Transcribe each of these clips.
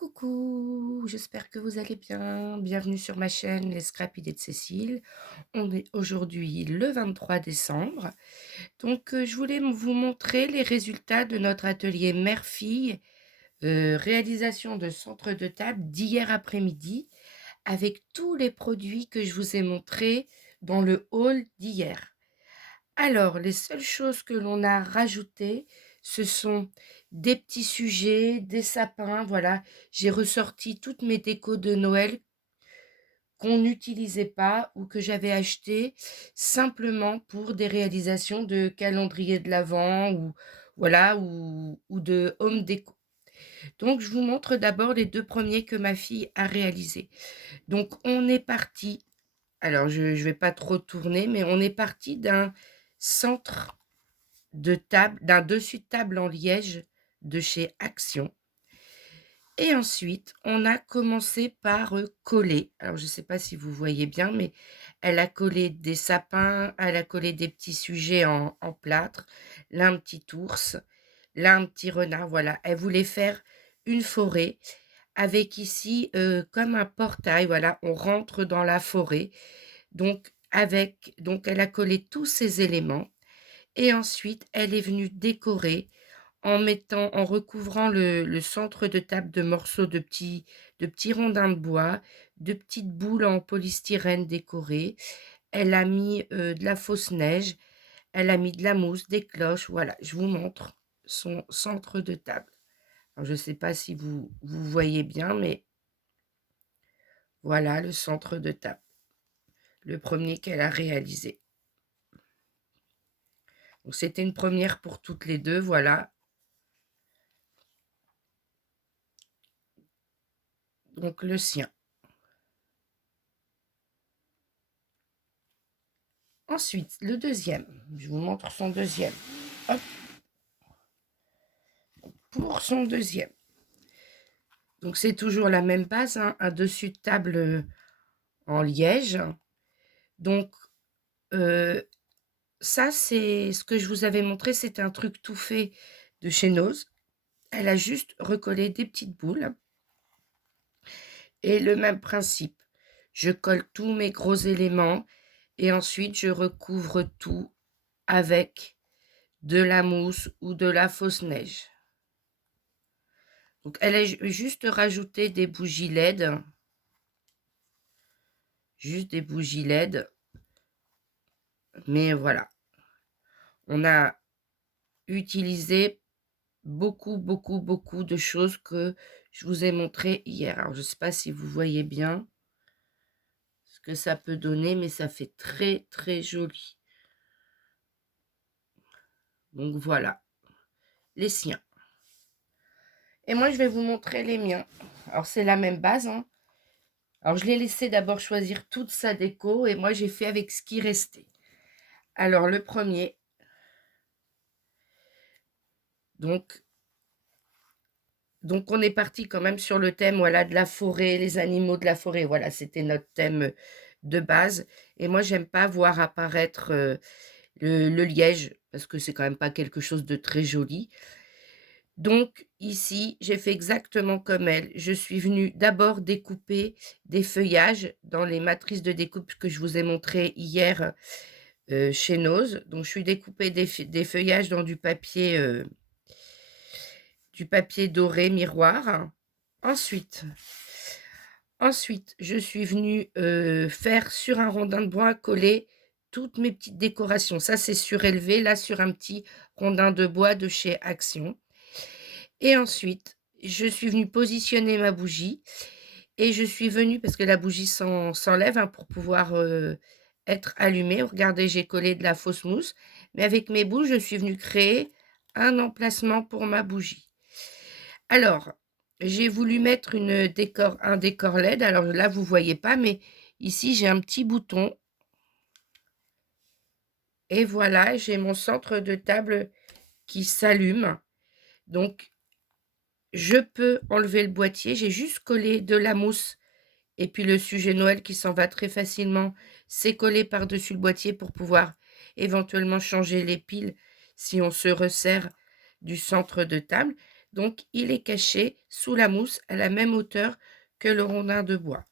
Coucou, j'espère que vous allez bien. Bienvenue sur ma chaîne Les Scrap Idées de Cécile. On est aujourd'hui le 23 décembre. Je voulais vous montrer les résultats de notre atelier mère-fille, réalisation de centre de table d'hier après-midi, avec tous les produits que je vous ai montrés dans le haul d'hier. Alors, les seules choses que l'on a rajoutées, ce sont des petits sujets, des sapins, voilà. J'ai ressorti toutes mes décos de Noël qu'on n'utilisait pas ou que j'avais acheté simplement pour des réalisations de calendrier de l'Avent ou voilà ou de home déco. Donc, je vous montre d'abord les 2 premiers que ma fille a réalisés. Donc, on est parti, alors je vais pas trop tourner, mais on est parti d'un centre de table, d'un dessus de table en liège de chez Action. Et ensuite, on a commencé par coller. Alors, je ne sais pas si vous voyez bien, mais elle a collé des sapins, elle a collé des petits sujets en plâtre, là un petit ours, là un petit renard. Voilà, elle voulait faire une forêt avec ici comme un portail. Voilà, on rentre dans la forêt. Donc, elle a collé tous ces éléments. Et ensuite, elle est venue décorer en recouvrant le centre de table de morceaux de petits rondins de bois, de petites boules en polystyrène décorées. Elle a mis, de la fausse neige, elle a mis de la mousse, des cloches, voilà, je vous montre son centre de table. Alors je ne sais pas si vous voyez bien, mais voilà le centre de table, le premier qu'elle a réalisé. Donc c'était une première pour toutes les 2, voilà. Donc le sien. Ensuite, le deuxième, je vous montre son deuxième. Hop, pour son deuxième. Donc c'est toujours la même base, hein, un dessus de table en liège. Donc ça, c'est ce que je vous avais montré, c'était un truc tout fait de chez Nose. Elle a juste recollé des petites boules et le même principe. Je colle tous mes gros éléments et ensuite je recouvre tout avec de la mousse ou de la fausse neige. Donc elle a juste rajouté des bougies LED, juste des bougies LED, mais voilà. On a utilisé beaucoup, beaucoup, beaucoup de choses que je vous ai montrées hier. Alors je ne sais pas si vous voyez bien ce que ça peut donner, mais ça fait très, très joli. Donc voilà, les siens. Et moi, je vais vous montrer les miens. Alors c'est la même base, hein. Alors je l'ai laissé d'abord choisir toute sa déco et moi j'ai fait avec ce qui restait. Alors le premier, donc on est parti quand même sur le thème, voilà, de la forêt, les animaux de la forêt. Voilà, c'était notre thème de base. Et moi, j'aime pas voir apparaître le liège parce que c'est quand même pas quelque chose de très joli. Donc ici, j'ai fait exactement comme elle. Je suis venue d'abord découper des feuillages dans les matrices de découpe que je vous ai montré hier chez Nose. Donc je suis découpé des feuillages dans du papier doré miroir. Ensuite, je suis venue faire sur un rondin de bois coller toutes mes petites décorations. Ça, c'est surélevé, là, sur un petit rondin de bois de chez Action. Et ensuite, je suis venue positionner ma bougie et je suis venue, parce que la bougie s'enlève hein, pour pouvoir être allumée. Regardez, j'ai collé de la fausse mousse, mais avec mes boules, je suis venue créer un emplacement pour ma bougie. Alors, j'ai voulu mettre un décor LED. Alors là, vous voyez pas, mais ici, j'ai un petit bouton. Et voilà, j'ai mon centre de table qui s'allume. Donc, je peux enlever le boîtier. J'ai juste collé de la mousse et puis le sujet Noël qui s'en va très facilement. C'est collé par-dessus le boîtier pour pouvoir éventuellement changer les piles si on se resserre du centre de table. Donc il est caché sous la mousse à la même hauteur que le rondin de bois.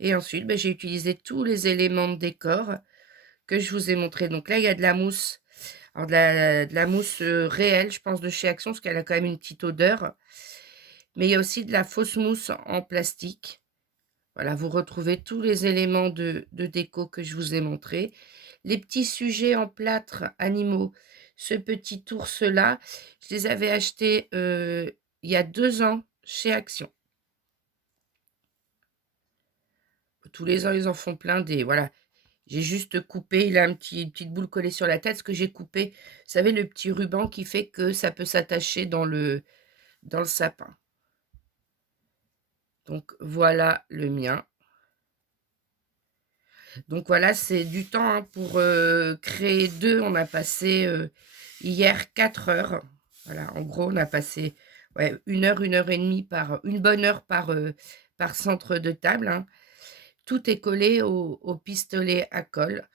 Et ensuite, j'ai utilisé tous les éléments de décor que je vous ai montrés. Donc là, il y a de la mousse, alors de la mousse, réelle, je pense de chez Action, parce qu'elle a quand même une petite odeur. Mais il y a aussi de la fausse mousse en plastique. Voilà, vous retrouvez tous les éléments de déco que je vous ai montrés. Les petits sujets en plâtre animaux, ce petit ours-là, je les avais achetés, il y a 2 ans chez Action. Tous les ans, ils en font plein des voilà. J'ai juste coupé, il a une petite boule collée sur la tête, ce que j'ai coupé, vous savez, le petit ruban qui fait que ça peut s'attacher dans le sapin. Donc voilà le mien. Donc voilà, c'est du temps, hein, pour, créer 2. On a passé, hier 4 heures. Voilà, en gros, on a passé, ouais, 1 heure et demie une bonne heure par centre de table, hein. Tout est collé au pistolet à colle.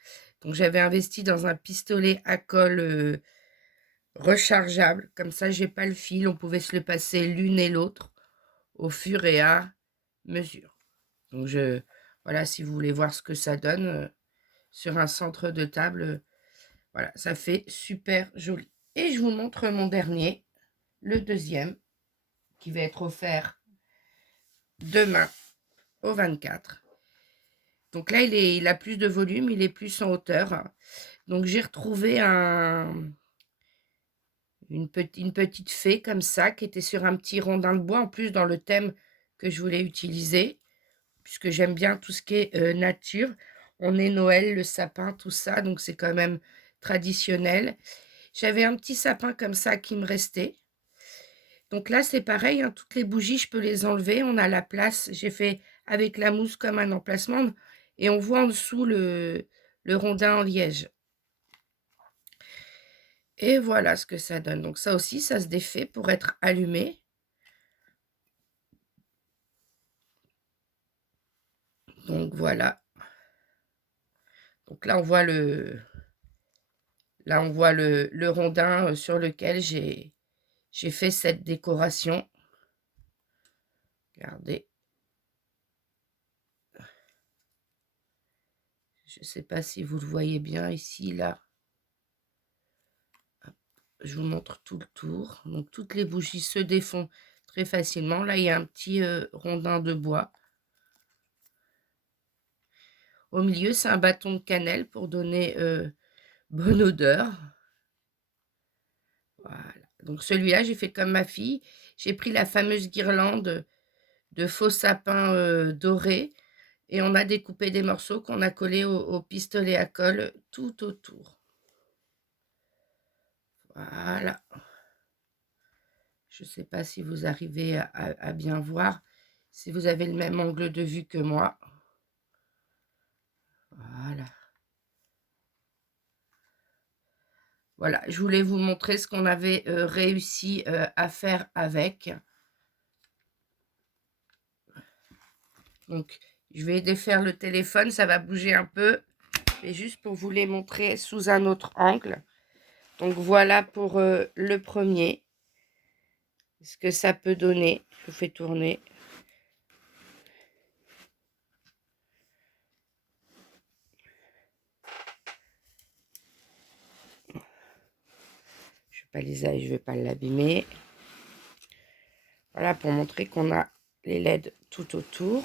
Donc j'avais investi dans un pistolet à colle, rechargeable. Comme ça, j'ai pas le fil, on pouvait se le passer l'une et l'autre au fur et à mesure. Donc voilà, si vous voulez voir ce que ça donne, sur un centre de table, voilà, ça fait super joli. Et je vous montre mon dernier, le deuxième, qui va être offert demain au 24. Donc là, il a plus de volume, il est plus en hauteur. Donc j'ai retrouvé une petite fée comme ça, qui était sur un petit rondin de bois, en plus dans le thème que je voulais utiliser, puisque j'aime bien tout ce qui est nature. On est Noël, le sapin, tout ça, donc c'est quand même traditionnel. J'avais un petit sapin comme ça qui me restait. Donc là, c'est pareil, hein, toutes les bougies, je peux les enlever. On a la place. J'ai fait avec la mousse comme un emplacement. Et on voit en dessous le rondin en liège. Et voilà ce que ça donne. Donc ça aussi, ça se défait pour être allumé. Donc voilà. Donc là, on voit le rondin sur lequel j'ai fait cette décoration. Regardez. Je ne sais pas si vous le voyez bien ici, là. Je vous montre tout le tour. Donc toutes les bougies se défont très facilement. Là, il y a un petit rondin de bois. Au milieu, c'est un bâton de cannelle pour donner bonne odeur. Voilà. Donc celui-là, j'ai fait comme ma fille. J'ai pris la fameuse guirlande de faux sapins dorés et on a découpé des morceaux qu'on a collés au pistolet à colle tout autour. Voilà. Je ne sais pas si vous arrivez à bien voir, si vous avez le même angle de vue que moi. Voilà. Voilà, je voulais vous montrer ce qu'on avait réussi à faire avec. Donc, je vais défaire le téléphone, ça va bouger un peu. Mais juste pour vous les montrer sous un autre angle. Donc, voilà pour le premier. Ce que ça peut donner. Je vous fais tourner. Je vais pas l'abîmer. Voilà, pour montrer qu'on a les LED tout autour.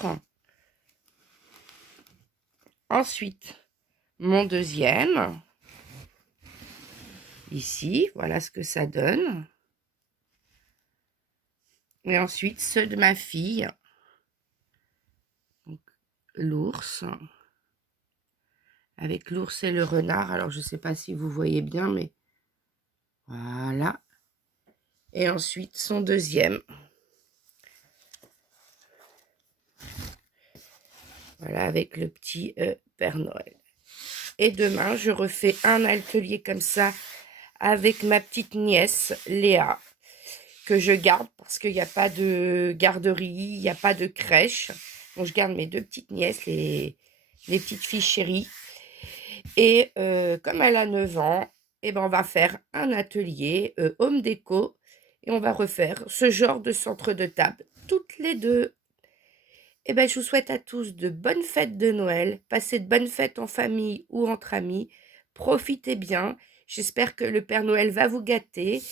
Ensuite, mon deuxième. Ici, voilà ce que ça donne. Et ensuite, ceux de ma fille. L'ours. Avec l'ours et le renard. Alors, je ne sais pas si vous voyez bien, mais voilà. Et ensuite, son deuxième. Voilà, avec le petit Père Noël. Et demain, je refais un atelier comme ça avec ma petite nièce, Léa, que je garde parce qu'il n'y a pas de garderie, il n'y a pas de crèche. Donc, je garde mes 2 petites nièces, les petites filles chéries. Et comme elle a 9 ans, eh ben, on va faire un atelier home déco et on va refaire ce genre de centre de table, toutes les 2. Eh ben, je vous souhaite à tous de bonnes fêtes de Noël. Passez de bonnes fêtes en famille ou entre amis. Profitez bien. J'espère que le Père Noël va vous gâter.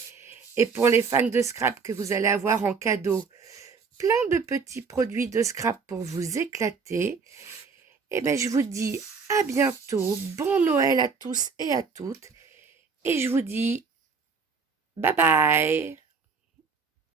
Et pour les fans de scrap que vous allez avoir en cadeau, plein de petits produits de scrap pour vous éclater. Eh ben, je vous dis à bientôt. Bon Noël à tous et à toutes. Et je vous dis bye bye.